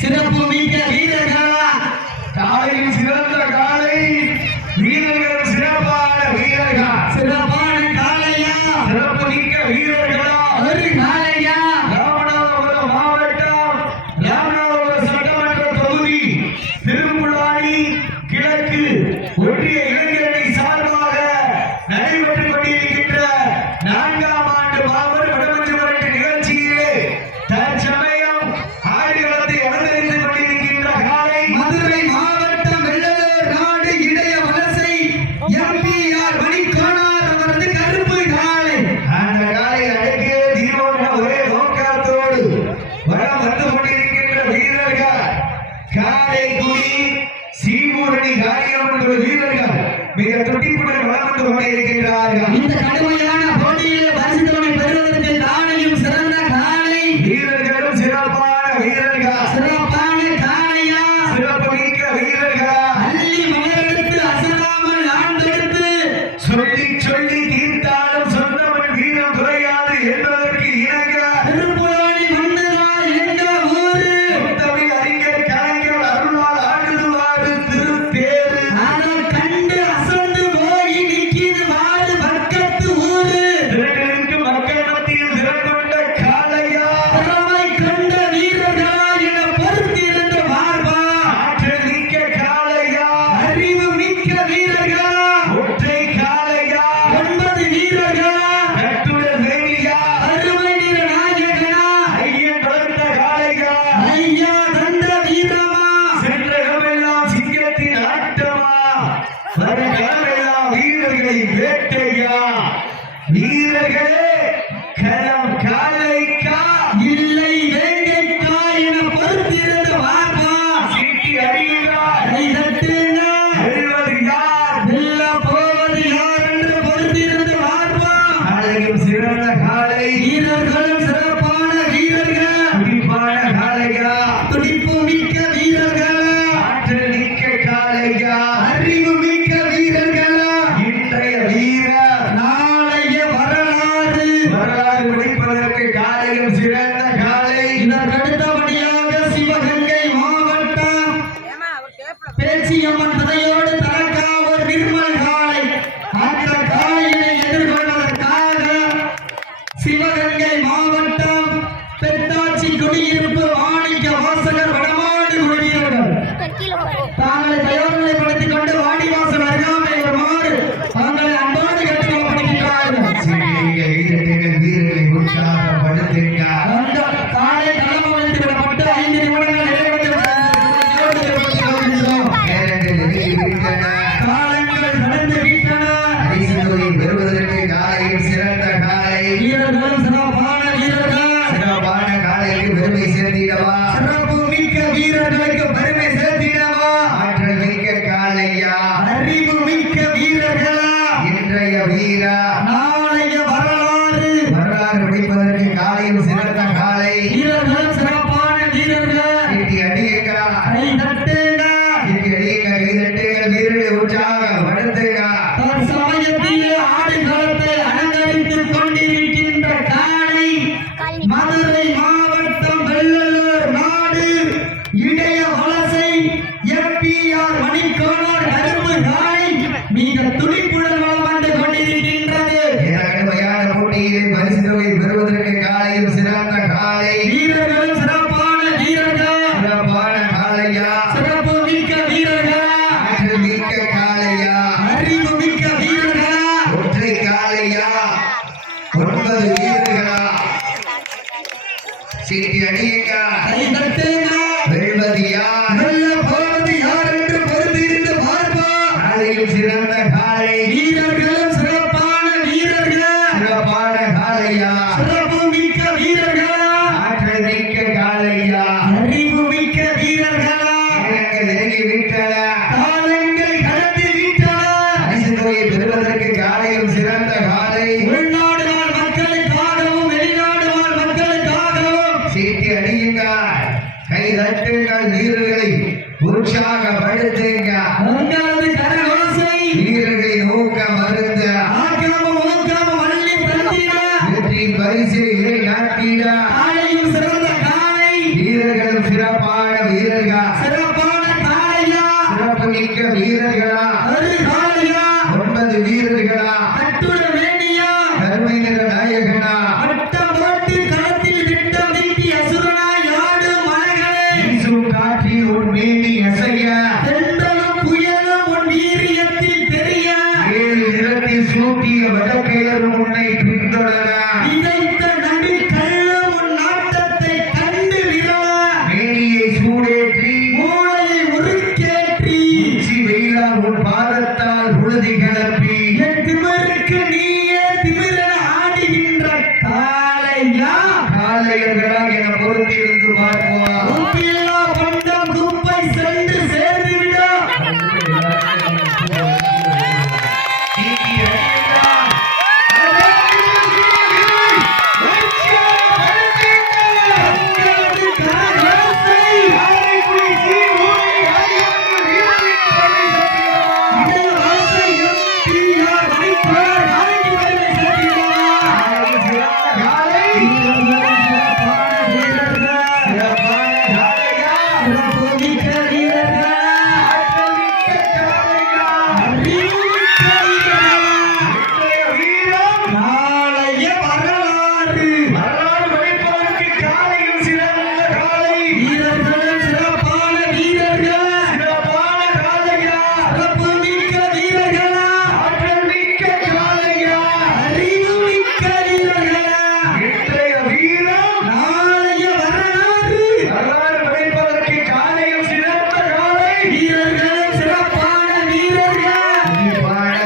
சிறப்பு மிக்க வீரர்களா காலையில் சிறந்த காலை வீரர்கள் சிறப்பான வீரர்கள் சிறப்பான காலையா சிறப்பு மிக்க வீரர்களா ஒரு காலையா ராமநாதபுரம் மாவட்டம் ராமநாதபுரம் சட்டமன்ற தொகுதி திருப்புலானி கிழக்கு ஒன்றிய இளைஞரணி சார்பாக நடைபெற்றுக் கொண்டிருக்கின்ற 4ஆம் ஆண்டு மாபெரும் வடமஞ்சு விரட்டு நிகழ்ச்சியிலே தற்சமயம் ஆடுகளத்தை அலங்கரித்துக் கொண்டிருக்கின்ற காலை மதுரை மாவட்டம் வெள்ளலூர் நாடு இடைய வலசை எம்பிஆர் மணிக்கோணார் அவரது கருப்பு காலை அந்த காலை அடக்கிய தீபம் ஒரே நோக்கத்தோடு வரம் வந்து கொண்டிருக்கின்ற வீரர்கள் காரைக்குடி சீமூரணி காரியம் என்ற வீரர்கள் மிக துடிப்புடன் வளம் வந்து கொண்டிருக்கின்றார்கள். இந்த கடுமையான போட்டியில் பரிசுத்தவனை பெறுவதற்கு காலையும் சிறந்த காலை வீரர்களும் சிறப்பான வீரர்கள் சிறப்பான காலையா சிறப்பு மிக்க வீரர்கள் அள்ளி மலரெடுத்து அசராமல் ஆண்டெடுத்து சொல்லி சொல்லி தீர்த்தாலும் சொந்தவன் வீரம் குறையாது என்பதற்கு இணங்க திருப்புலானி மன்னரால் என்ற ஊரு தமிழ் அறிஞர் கலைஞர் அருளால் ஆடுவாரு திருத்தேரு அதை கண்டு அசந்து போய் நிற்கிது வாரு பக்கத்து ஊரு திரண்டிற்கு மக்கள் மத்தியில் திரண்டு கொண்ட காளையா திறமை கண்ட வீரர்களா என பொறுத்திருந்த மார்பா ஆற்றல் மிக்க காளையா அறிவு மிக்க வீரர்களா ஒற்றை காளையா 9 வீரர்களா கட்டுடல் வேணியா அருமை நிற நாயகனா ஐயன் வளர்த்த காளையா ஐயா தந்த வீரமா சென்ற இடமெல்லாம் சிங்கத்தின் ஆட்டமா வருகளமெல்லாம் வீரர்களின் வேட்டையா வீரர்களே களம் காளைக்கா இல்லை வேங்கைக்கா என பொறுத்திருந்த மார்பா சீட்டி அடிகிறார் கை தட்டுங்க வெல்வது யார் வெல்ல போவது யார் என்று பொறுத்திருந்த மார்பா காளையும் சிறந்த காளை வீரர்களும் சிறப்பான வீரர்கள் துடிப்பான காளையா துடிப்பு மிக்க வீரர்கள் ஆற்றல் மிக்க காளையா அறிவு மிக்க வீரர்கள் இன்றைய வீரர் நாளைய வரலாறு வரலாறு முடிப்பதற்கு காளையும் சிறந்த காளை இதற்கடுத்தபடியாக சிவகங்கை மாவட்டம் பேச்சியம்மன் பதையோடு தலக்காவூர் நிர்மல் காளை அந்த காளையை எதிர்கொள்வதற்காக சிவகங்கை மாவட்டம் பெத்தாச்சி குடியிருப்பு மாணிக்க வாசகர் வடமாடு குடியவர்கள் தாங்களை தயார் நிலைப்படுத்திக் கொண்டு வாடிவாசல் அருகாமை வருமாறு தாங்களை அன்போடு கேட்டுக்கொள்ளப்படுகின்றார்கள் சிறிய வீரர்கள் வீரர்களை உற்சாகப்படுத்துங்க அந்த காலை களம் அமைத்து விடப்பட்டு 5 நிமிடங்கள் நிறைவேற்றப்பட்டிருக்கின்றோம். நேரங்கள் நெருங்கி விட்டன காலங்கள் கடந்து விட்டன. பரிசு தொகை பெறுவதற்கு காளையும் சிறந்த காளை வீரர்களும் சிறப்பான வீரர்கள் சிறப்பான காளைக்கு பெருமை சேர்த்திடவா சிறப்பு மிக்க வீரர்களுக்கு பெருமை சேர்த்திடவா ஆற்றல் மிக்க காளையா அறிவு மிக்க வீரர்களா இன்றைய வீரா நாளைய வரலாறு வரலாறு முடிப்பதற்கு காளையும் சிறந்த காளை வீரர்களும் சிறப்பான வீரர்கள் சீட்டி அடியுங்க கை தட்டுங்க சீட்டி அடியுங்க கைதட்டுங்க வீரர்களை உற்சாகப்படுத்துங்க தற்சமயத்திலே ஆடுகளத்தை அலங்கரித்துக் கொண்டிருக்கின்ற காளை மதுரை மாவட்டம் வெள்ளலூர் நாடு இடைய வலசை எம்பிஆர் மணிக்கோணார் கருப்பு காளை மிக துடிப்புடன் வலம் வந்து கொண்டிருக்கின்றது. கடுமையான போட்டியிலே பரிசு தொகை பெறுவதற்கு காளையும் சிறந்த காளை வீரர்களும் சிறப்பான வீரர்கள் சிறப்பான காளையா சிறப்பு மிக்க வீரர்கள் ஆற்றல் மிக்க காளையா அறிவு மிக்க வீரர்கள் ஒற்றை காளையா 9 வீரர்களா சீட்டி அடியுங்க கை தட்டுங்க வெல்வது யார் வெல்ல போவது யார் என்று பொறுத்திருந்து பார்ப்பா. காளையும் சிறந்த காளை வீரர்களும் சிறப்பான வீரர்கள் சிறப்பான காளையா சிறப்பு மிக்க வீரர்கள் ஆற்றல் மிக்க காளையா அறிவு மிக்க வீரர்கள் நேரங்கள் நெருங்கி விட்டன காலங்கள் கடந்து விட்டன. பரிசு தொகையை பெறுவதற்கு காளையும் சிறந்த காளை உள்நாடு வாழ் மக்களுக்காகவும் வெளிநாடு வாழ் மக்களுக்காகவும் சீட்டி அடியுங்க கை தட்டுங்கள் வீரர்களை உற்சாகப்படுத்துங்க உங்களது கரகோசை வீரர்களின் ஊக்கம் மருந்த ஆக்கிரமும் ஊக்கிரமும் அள்ளி தந்திட வெற்றி பரிசு நாட்டிட காலையும் சிறந்த காலை வீரர்களும் சிறப்பான வீரர்களா சிறப்பான காளையா சிறப்பு மிக்க வீரர்களா அது காளையா 9 வீரர்களா